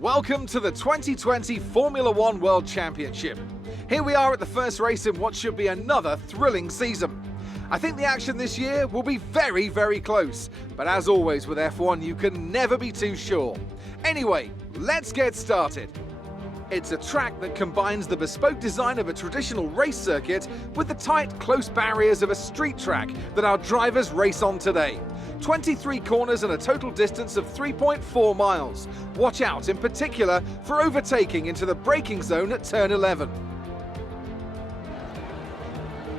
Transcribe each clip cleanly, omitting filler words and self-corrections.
Welcome to the 2020 Formula One World Championship. Here we are at the first race in what should be another thrilling season. I think the action this year will be very, very close, but as always with F1, you can never be too sure. Anyway, let's get started. It's a track that combines the bespoke design of a traditional race circuit with the tight, close barriers of a street track that our drivers race on today. 23 corners and a total distance of 3.4 miles. Watch out in particular for overtaking into the braking zone at turn 11.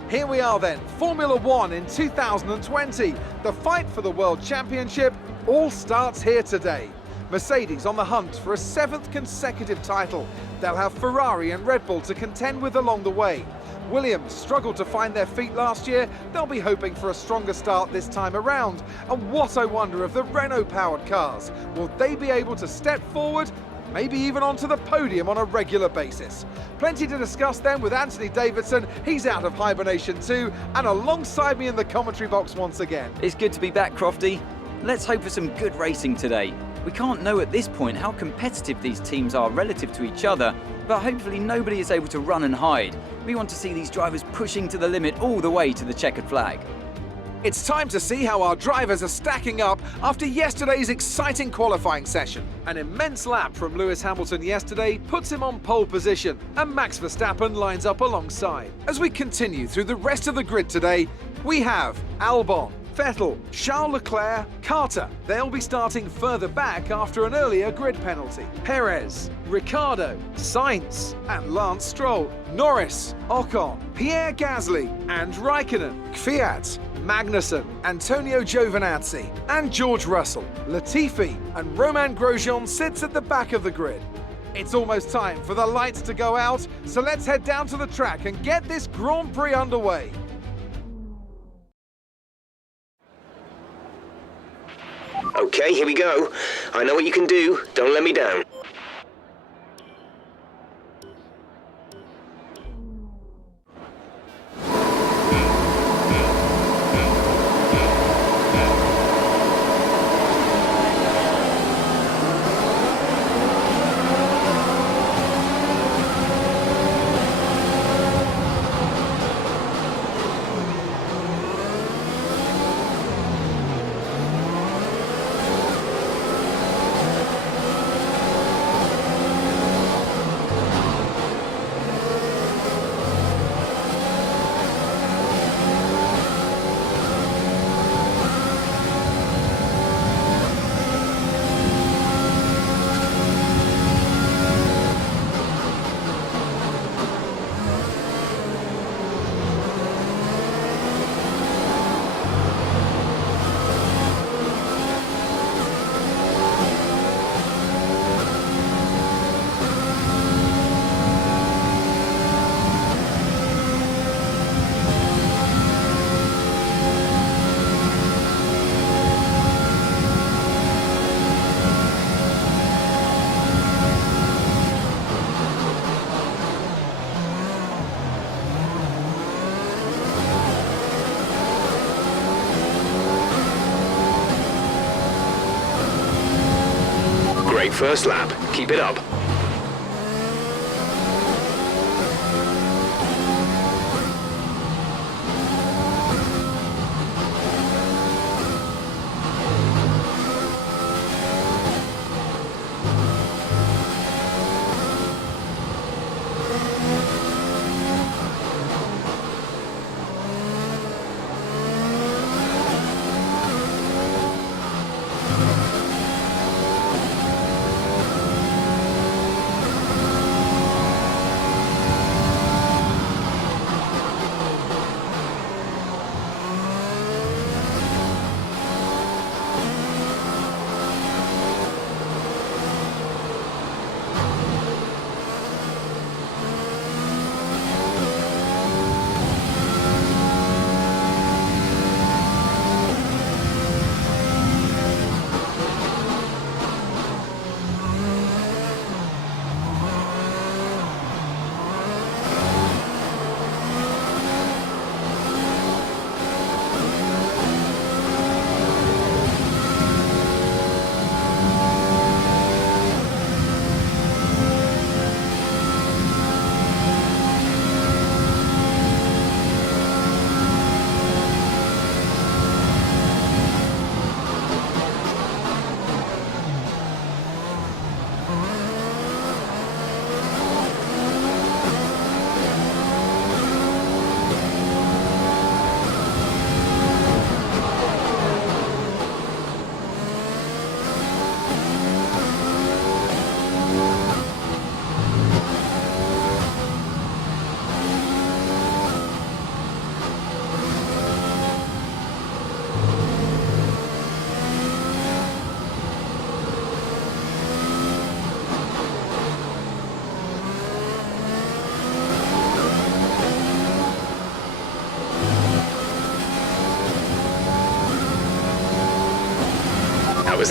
Here we are then, Formula One in 2020. The fight for the World Championship all starts here today. Mercedes on the hunt for a 7th consecutive title. They'll have Ferrari and Red Bull to contend with along the way. Williams struggled to find their feet last year. They'll be hoping for a stronger start this time around. And what I wonder of the Renault-powered cars. Will they be able to step forward, maybe even onto the podium on a regular basis? Plenty to discuss then with Anthony Davidson. He's out of hibernation too, and alongside me in the commentary box once again. It's good to be back, Crofty. Let's hope for some good racing today. We can't know at this point how competitive these teams are relative to each other, but hopefully nobody is able to run and hide. We want to see these drivers pushing to the limit all the way to the checkered flag. It's time to see how our drivers are stacking up after yesterday's exciting qualifying session. An immense lap from Lewis Hamilton yesterday puts him on pole position, and Max Verstappen lines up alongside. As we continue through the rest of the grid today, we have Albon, Vettel, Charles Leclerc, Carter. They'll be starting further back after an earlier grid penalty. Perez, Ricciardo, Sainz, and Lance Stroll. Norris, Ocon, Pierre Gasly, and Raikkonen. Kvyat, Magnussen, Antonio Giovinazzi, and George Russell. Latifi and Romain Grosjean sits at the back of the grid. It's almost time for the lights to go out, so let's head down to the track and get this Grand Prix underway. Okay, here we go. I know what you can do. Don't let me down. Great first lap. Keep it up.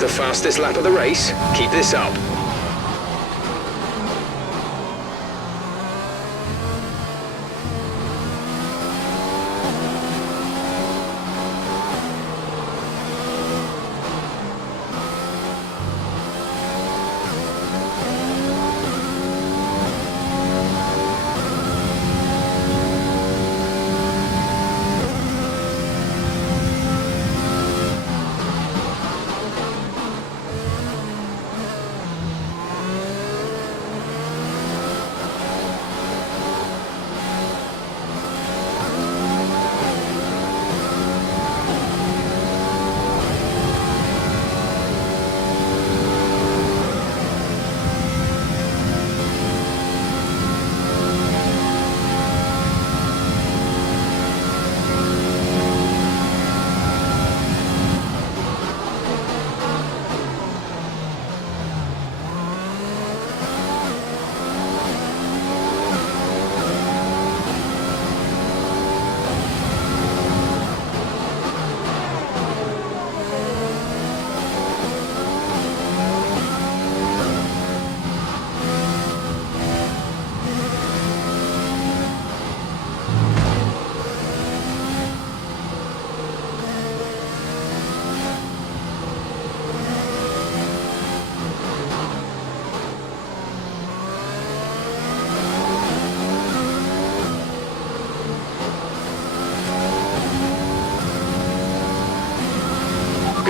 That's the fastest lap of the race. Keep this up.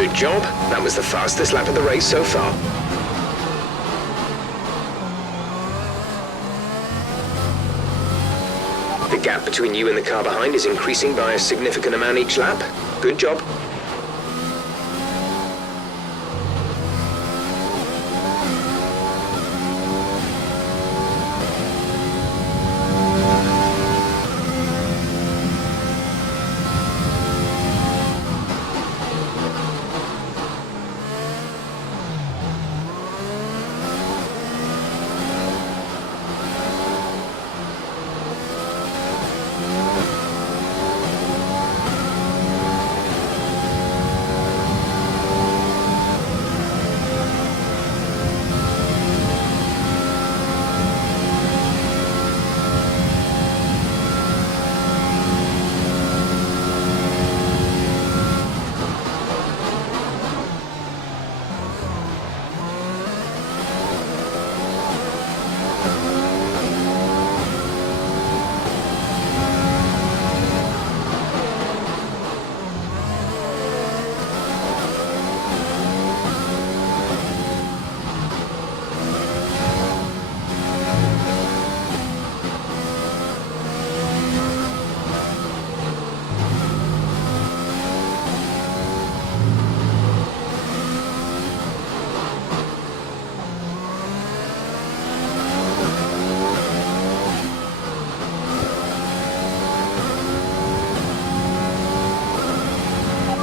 Good job. That was the fastest lap of the race so far. The gap between you and the car behind is increasing by a significant amount each lap. Good job.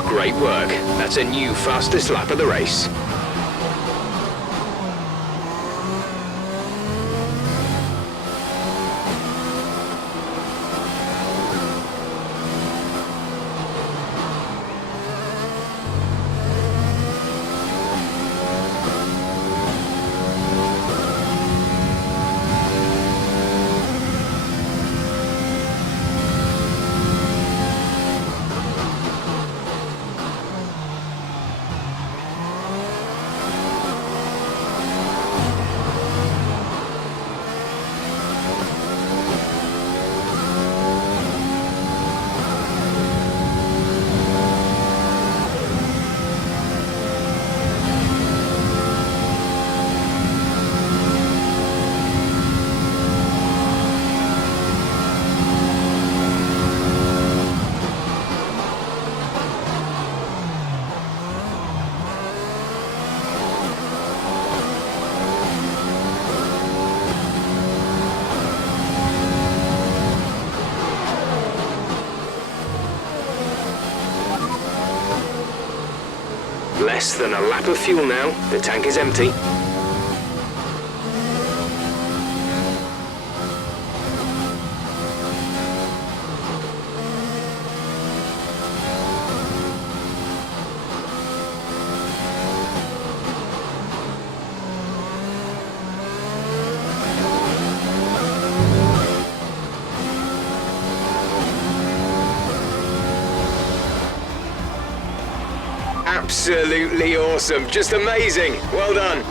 Great work. That's a new fastest lap of the race. Less than a lap of fuel now. The tank is empty. Absolutely awesome. Just amazing. Well done.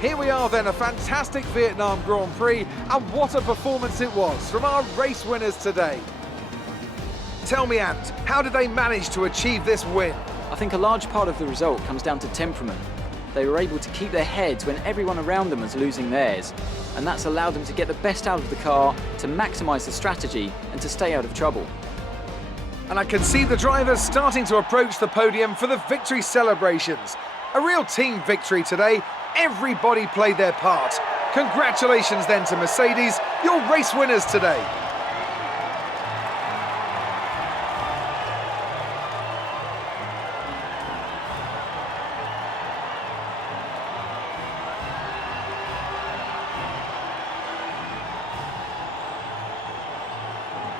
Here we are then, a fantastic Vietnam Grand Prix, and what a performance it was from our race winners today. Tell me, Ant, how did they manage to achieve this win? I think a large part of the result comes down to temperament. They were able to keep their heads when everyone around them was losing theirs, and that's allowed them to get the best out of the car, to maximise the strategy, and to stay out of trouble. And I can see the drivers starting to approach the podium for the victory celebrations. A real team victory today. Everybody played their part. Congratulations then to Mercedes, your race winners today.